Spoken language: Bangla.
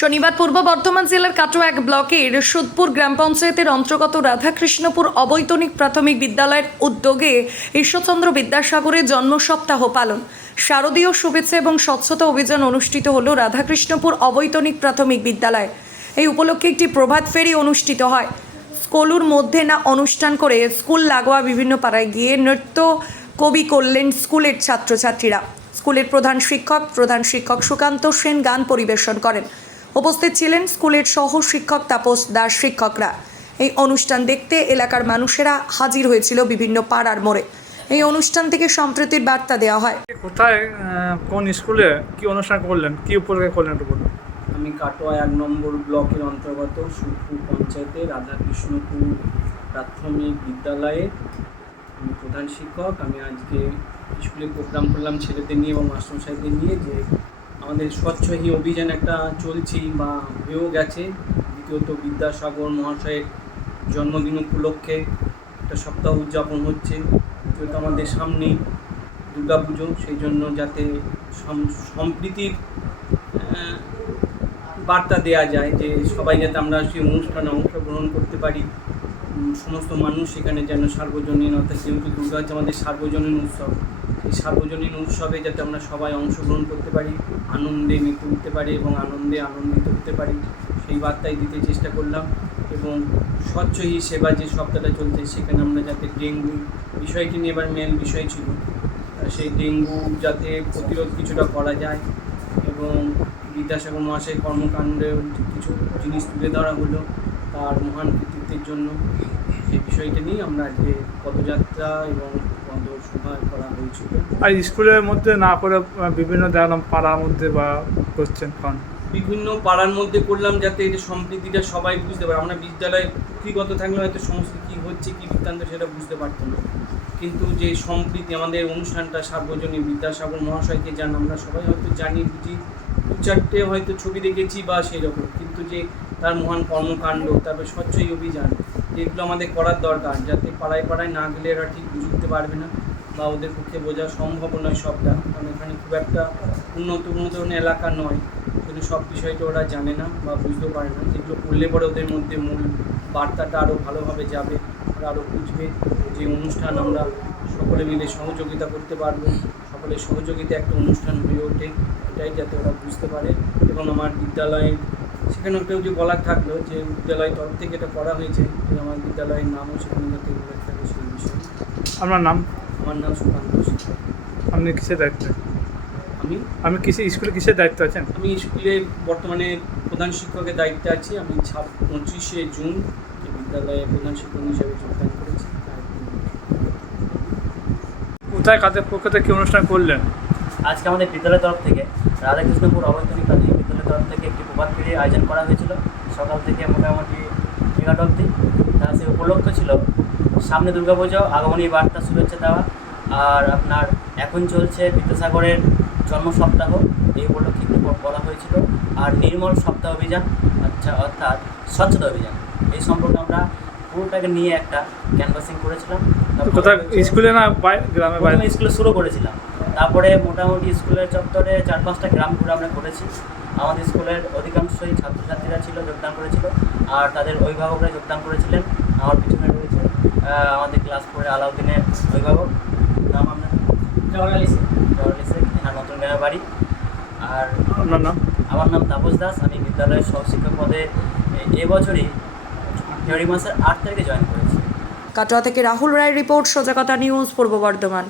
শনিবার পূর্ব বর্ধমান জেলার কাটোয়া এক ব্লকের সুদপুর গ্রাম পঞ্চায়েতের অন্তর্গত রাধাকৃষ্ণপুর অবৈতনিক প্রাথমিক বিদ্যালয়ের উদ্যোগে ঈশ্বরচন্দ্র বিদ্যাসাগরের জন্ম সপ্তাহ পালন, শারদীয় শুভেচ্ছা এবং স্বচ্ছতা অভিযান অনুষ্ঠিত হলো রাধাকৃষ্ণপুর অবৈতনিক প্রাথমিক বিদ্যালয়ে। এই উপলক্ষে একটি প্রভাত ফেরি অনুষ্ঠিত হয়। স্কুলের মধ্যে না অনুষ্ঠান করে স্কুল লাগোয়া বিভিন্ন পাড়ায় গিয়ে নৃত্য কবি করলেন স্কুলের ছাত্রছাত্রীরা। স্কুলের প্রধান শিক্ষক সুকান্ত সেন গান পরিবেশন করেন। উপস্থিত ছিলেন স্কুলের সহ শিক্ষক তাপস দাস শিক্ষকরা। এই অনুষ্ঠান দেখতে এলাকার মানুষেরা হাজির হয়েছিল বিভিন্ন পাড়ার মোড়ে। এই অনুষ্ঠান থেকে সম্প্রীতির বার্তা দেওয়া হয়। কোথায় কোন স্কুলে কি অনুষ্ঠান করলেন, কি উপলক্ষে করলেন একটু বলুন। আমি কাটোয়া 1 নম্বর ব্লকের অন্তর্গত সুদপুর পঞ্চায়েতে রাধাকৃষ্ণপুর প্রাথমিক বিদ্যালয়ে আমি প্রধান শিক্ষক। আমি আজকে স্কুলে প্রোগ্রাম করলাম ছেলেদের নিয়ে এবং মাস্টারমশাইদের নিয়ে, যে আমাদের স্বচ্ছহী অভিযান একটা চলছে বা হয়েও গেছে। দ্বিতীয়ত বিদ্যাসাগর মহাশয়ের জন্মদিন উপলক্ষে একটা সপ্তাহ উদযাপন হচ্ছে। যেহেতু আমাদের সামনেই দুর্গাপুজো, সেই জন্য যাতে সম্প্রীতির বার্তা দেওয়া যায়, যে সবাই যাতে আমরা সেই অনুষ্ঠানে অংশগ্রহণ করতে পারি, সমস্ত মানুষ সেখানে যেন সার্বজনীন, অর্থাৎ যেহেতু দুর্গা হচ্ছে আমাদের সার্বজনীন উৎসব, সেই সার্বজনীন উৎসবে যাতে আমরা সবাই অংশগ্রহণ করতে পারি, আনন্দে মেতে উঠতে পারি এবং আনন্দিত হতে পারি, সেই বার্তাই দিতে চেষ্টা করলাম। এবং স্বচ্ছহী সেবা যে সপ্তাহটা চলছে, সেখানে আমরা যাতে ডেঙ্গু বিষয়টি নিয়ে এবার মেন বিষয় ছিল, সেই ডেঙ্গু যাতে প্রতিরোধ কিছুটা করা যায় এবং বিদ্যাসাগর মহাশয়ের কর্মকাণ্ডের কিছু জিনিস তুলে ধরা হলো তার মহান কৃতিত্বের জন্য। সেই বিষয়টা নিয়ে আমরা আজকে পদযাত্রা এবং পদসভা করা হয়েছিল। আর স্কুলের মধ্যে না করে বিভিন্ন দেখলাম পাড়ার মধ্যে বা করছেন কারণ বিভিন্ন পাড়ার মধ্যে করলাম, যাতে এই যে সম্প্রীতিটা সবাই বুঝতে পারে। আমরা বিদ্যালয়ে পুঁথিগত থাকলে হয়তো সমস্ত কী হচ্ছে কী বৃত্তান্ত সেটা বুঝতে পারতাম না, কিন্তু যে সম্প্রীতি আমাদের অনুষ্ঠানটা সার্বজনীন বিদ্যাসাগর মহাশয়কে জান আমরা সবাই হয়তো জানি, বুঝি, দু চারটে হয়তো ছবি দেখেছি বা সেই রকম, কিন্তু যে তার মহান কর্মকাণ্ড, তারপরে স্বচ্ছই অভিযান, এগুলো আমাদের করার দরকার, যাতে পাড়ায় পাড়ায় না গেলে এরা ঠিক বুঝতে পারবে না বা ওদের পক্ষে বোঝা সম্ভব নয় সবটা, কারণ এখানে খুব একটা উন্নত এলাকা নয়, কিন্তু সব বিষয়টা ওরা জানে না বা বুঝতেও পারে না। যেগুলো করলে পরে ওদের মধ্যে মূল বার্তাটা আরও ভালোভাবে যাবে, ওরা আরও বুঝবে যে অনুষ্ঠান আমরা সকলে মিলে সহযোগিতা করতে পারবো, সকলের সহযোগিতা একটা অনুষ্ঠান হয়ে ওঠে, এটাই যাতে ওরা বুঝতে পারে। এবং আমার বিদ্যালয়ে সেখানে ওটাও যে বলার থাকলো যে বিদ্যালয়ের তরফ থেকে এটা করা হয়েছে, যে আমার বিদ্যালয়ের নামও সেখানে যাতে উল্লেখ থাকে সেই বিষয়ে। আপনার নাম? আমার নাম সুকান্ত শিক্ষক। আপনি কিসের দায়িত্বে? আমি স্কুলে কিসের দায়িত্ব আছেন? আমি স্কুলে বর্তমানে প্রধান শিক্ষকের দায়িত্বে আছি। আমি 25শে জুন বিদ্যালয়ে প্রধান শিক্ষক হিসেবে যোগদান করেছি। কোথায় কাদের পক্ষে কি অনুষ্ঠান করলেন? আজকে আমাদের বিদ্যালয়ের তরফ থেকে রাধাকৃষ্ণপুর অবৈতনিক প্রাথমিক বিদ্যালয়ের তরফ থেকে একটি প্রভাত ফেরির আয়োজন করা হয়েছিল সকাল থেকে মোটামুটি 11টা অবধি। তার সেই উপলক্ষ ছিল সামনে দুর্গাপুজো, আগমনী বার্তা শুভেচ্ছা দেওয়া, আর আপনার এখন চলছে বিদ্যাসাগরের জন্ম সপ্তাহ, এই উপলক্ষে একটু বলা হয়েছিল। আর নির্মল সপ্তাহ অভিযান, অর্থাৎ স্বচ্ছতা অভিযান, এই সম্পর্কে আমরা পুরোটাকে নিয়ে একটা ক্যানভাসিং করেছিলাম। স্কুলে না গ্রামে বাইরে? স্কুলে শুরু করেছিলাম, তারপরে মোটামুটি স্কুলের চত্বরে 4-5টা গ্রাম ঘুরে আমরা করেছি। আমাদের স্কুলের অধিকাংশই ছাত্রছাত্রীরা ছিল, যোগদান করেছিল, আর তাদের অভিভাবকরা যোগদান করেছিলেন। আমার পিছনে রয়েছে আমাদের ক্লাস 4 আলাউদ্দিনের অভিভাবক, নাম আপনার? জওয়ালিসে, হ্যাঁ, নতুন গ্রামের বাড়ি। আর আপনার নাম? আমার নাম তাপস দাস। আমি বিদ্যালয়ের সহশিক্ষক পদে এবছরই ফেব্রুয়ারি মাসের 8 তারিখে জয়েন করেছি। কাটোয়া থেকে রাহুল রায়ের রিপোর্ট, সজাগতা নিউজ, পূর্ব বর্ধমান।